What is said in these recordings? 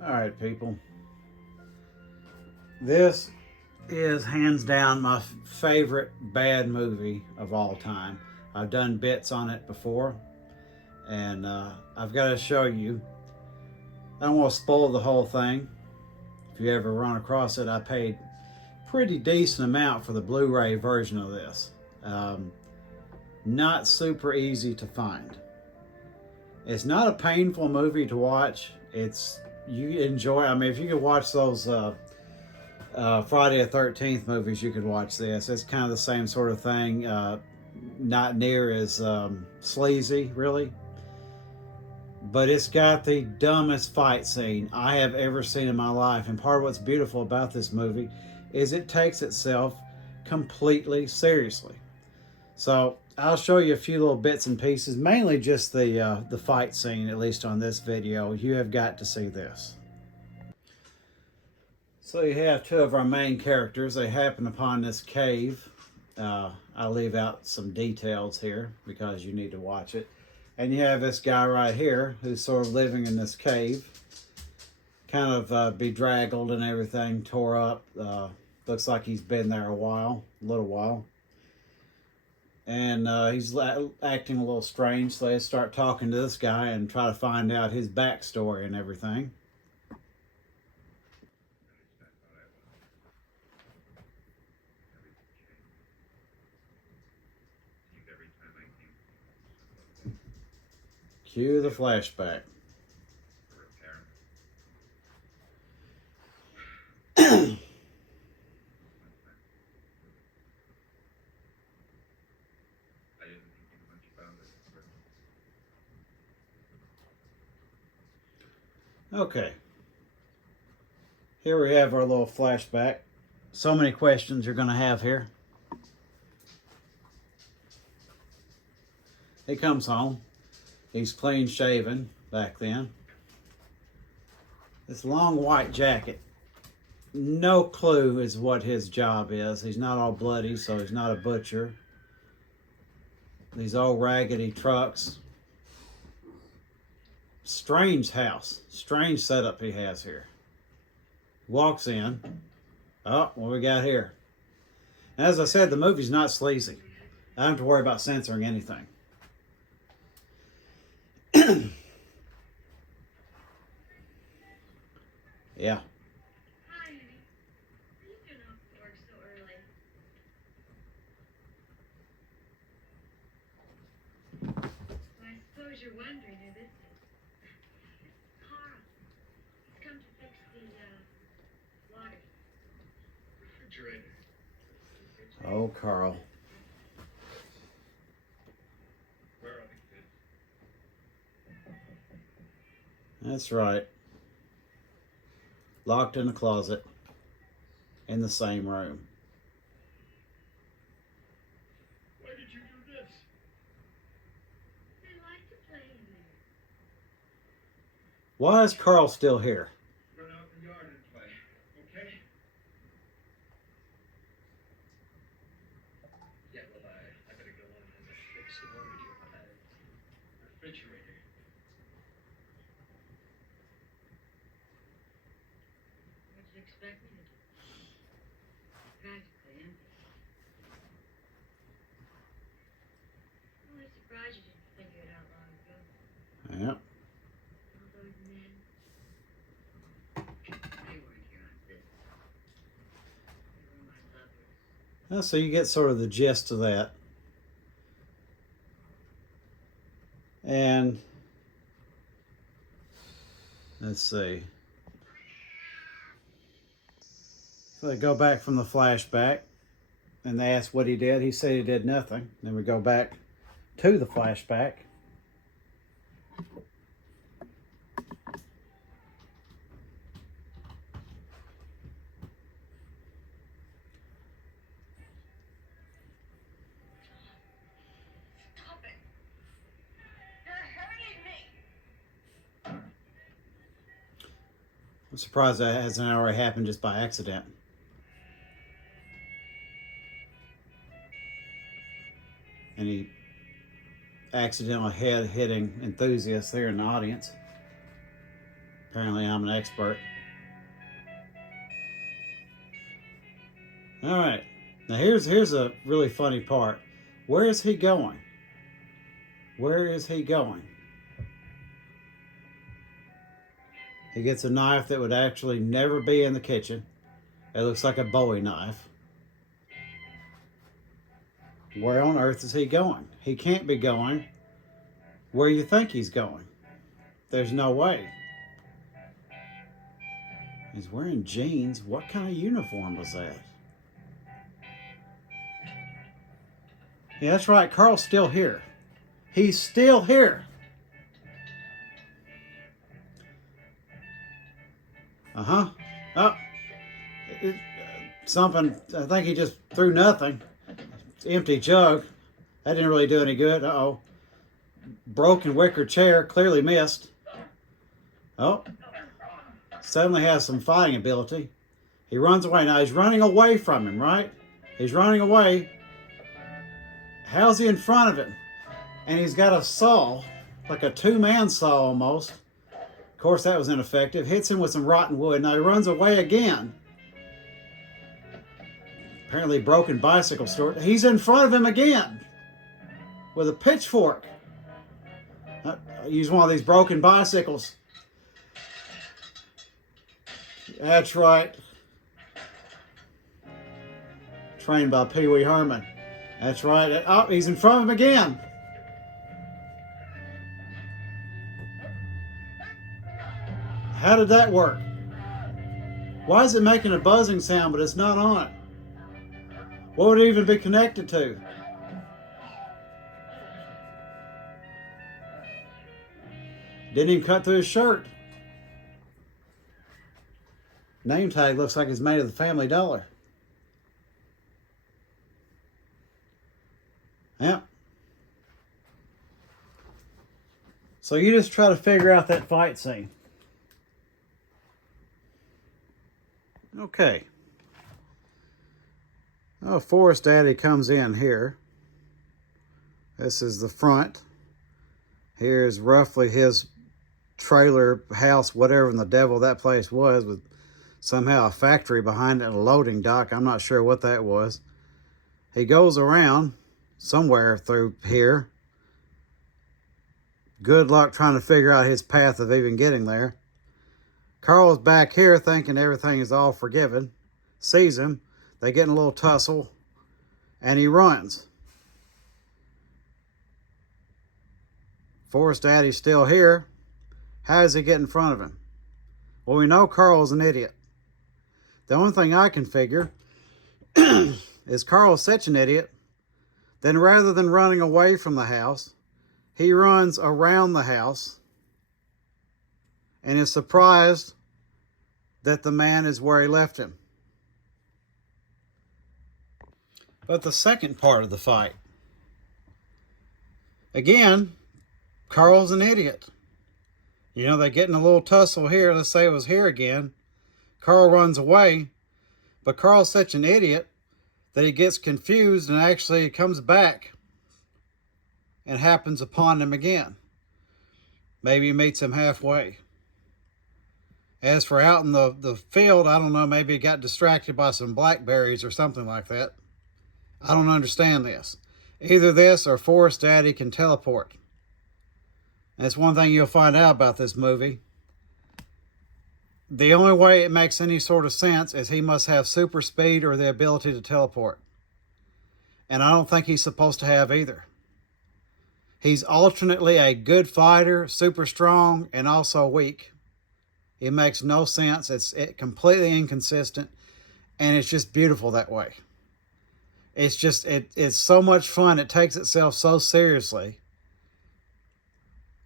Alright, people. This is hands down my favorite bad movie of all time. I've done bits on it before, and I've got to show you. I don't want to spoil the whole thing. If you ever run across it, I paid pretty decent amount for the Blu-ray version of this. Not super easy to find. It's not a painful movie to watch. You enjoy. I mean, if you could watch those Friday the 13th movies, you could watch this. It's kind of the same sort of thing. Not near as sleazy, really. But it's got the dumbest fight scene I have ever seen in my life. And part of what's beautiful about this movie is it takes itself completely seriously. So I'll show you a few little bits and pieces, mainly just the fight scene, at least on this video. You have got to see this. So you have two of our main characters. They happen upon this cave. I'll leave out some details here because you need to watch it. And you have this guy right here who's sort of living in this cave. Kind of bedraggled and everything, tore up. Looks like he's been there a little while. And he's acting a little strange, so they start talking to this guy and try to find out his backstory and everything. Cue the flashback. Okay. Here we have our little flashback. So many questions you're going to have here. He comes home. He's clean shaven back then. This long white jacket. No clue is what his job is. He's not all bloody, so he's not a butcher. These old raggedy trucks. Strange house. Strange setup he has here. Walks in. Oh, what we got here? And as I said, the movie's not sleazy. I don't have to worry about censoring anything. Yeah. Hi, honey. What are you doing off work so early? Well, I suppose you're wondering who this is. It's Carl. He's come to fix the water. Refrigerator. Oh, Carl. Where are the kids? That's right. Locked in a closet in the same room. Why did you do this? They like to play in there. Why is Carl still here? Run out in the yard and play, okay? Yeah, well, I gotta go in and fix the refrigerator. What'd you expect me to do? Practically empty. Well, I'm surprised you didn't figure it out long ago. Yep. All those men. They weren't here on business. They were my lovers. So you get sort of the gist of that. And let's see. So they go back from the flashback and they ask what he did. He said he did nothing. Then we go back to the flashback. Stop it! You're hurting me! I'm surprised that hasn't already happened just by accident. Any accidental head-hitting enthusiasts there in the audience. Apparently I'm an expert. All right. Now here's a really funny part. Where is he going? Where is he going? He gets a knife that would actually never be in the kitchen. It looks like a Bowie knife. Where on earth is he going? He can't be going where you think he's going. There's no way. He's wearing jeans. What kind of uniform was that? Yeah, that's right. Carl's still here. He's still here. Uh-huh. Oh. Something. I think he just threw nothing. Empty jug. That didn't really do any good. Uh-oh. Broken wicker chair. Clearly missed. Oh. Suddenly has some fighting ability. He runs away. Now he's running away from him, right? He's running away. How's he in front of him? And he's got a saw, like a two-man saw almost. Of course, that was ineffective. Hits him with some rotten wood. Now he runs away again. Apparently broken bicycle store. He's in front of him again with a pitchfork. Use one of these broken bicycles. That's right. Trained by Pee Wee Herman. That's right. Oh, he's in front of him again. How did that work? Why is it making a buzzing sound, but it's not on? What would it even be connected to? Didn't even cut through his shirt. Name tag looks like it's made of the Family Dollar. Yep. So you just try to figure out that fight scene. Okay. Oh, Forrest Daddy comes in here. This is the front. Here's roughly his trailer, house, whatever in the devil that place was, with somehow a factory behind it and a loading dock. I'm not sure what that was. He goes around somewhere through here. Good luck trying to figure out his path of even getting there. Carl's back here thinking everything is all forgiven. Sees him. They get in a little tussle. And he runs. Forrest Daddy's still here. How does he get in front of him? Well, we know Carl's an idiot. The only thing I can figure is Carl's such an idiot, then rather than running away from the house, he runs around the house and is surprised that the man is where he left him. But the second part of the fight, again, Carl's an idiot. You know, they get in a little tussle here. Let's say it was here again. Carl runs away, but Carl's such an idiot that he gets confused and actually comes back and happens upon him again. Maybe he meets him halfway. As for out in the field, I don't know, maybe he got distracted by some blackberries or something like that. I don't understand this. Either this or Forrest Daddy can teleport. That's one thing you'll find out about this movie. The only way it makes any sort of sense is he must have super speed or the ability to teleport. And I don't think he's supposed to have either. He's alternately a good fighter, super strong, and also weak. It makes no sense. It's completely inconsistent, and it's just beautiful that way. It's just, it's so much fun. It takes itself so seriously.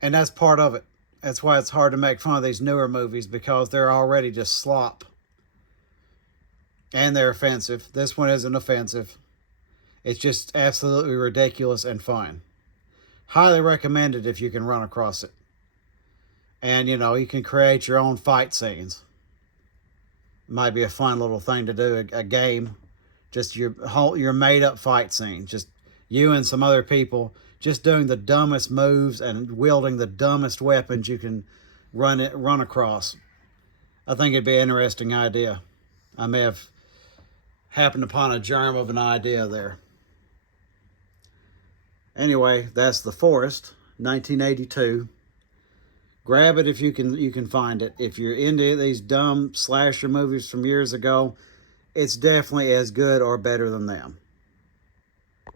And that's part of it. That's why it's hard to make fun of these newer movies, because they're already just slop. And they're offensive. This one isn't offensive. It's just absolutely ridiculous and fun. Highly recommended if you can run across it. And, you know, you can create your own fight scenes. Might be a fun little thing to do, a game. Just your made-up fight scene. Just you and some other people just doing the dumbest moves and wielding the dumbest weapons you can run across. I think it'd be an interesting idea. I may have happened upon a germ of an idea there. Anyway, that's The Forest, 1982. Grab it if you can find it. If you're into these dumb slasher movies from years ago, it's definitely as good or better than them.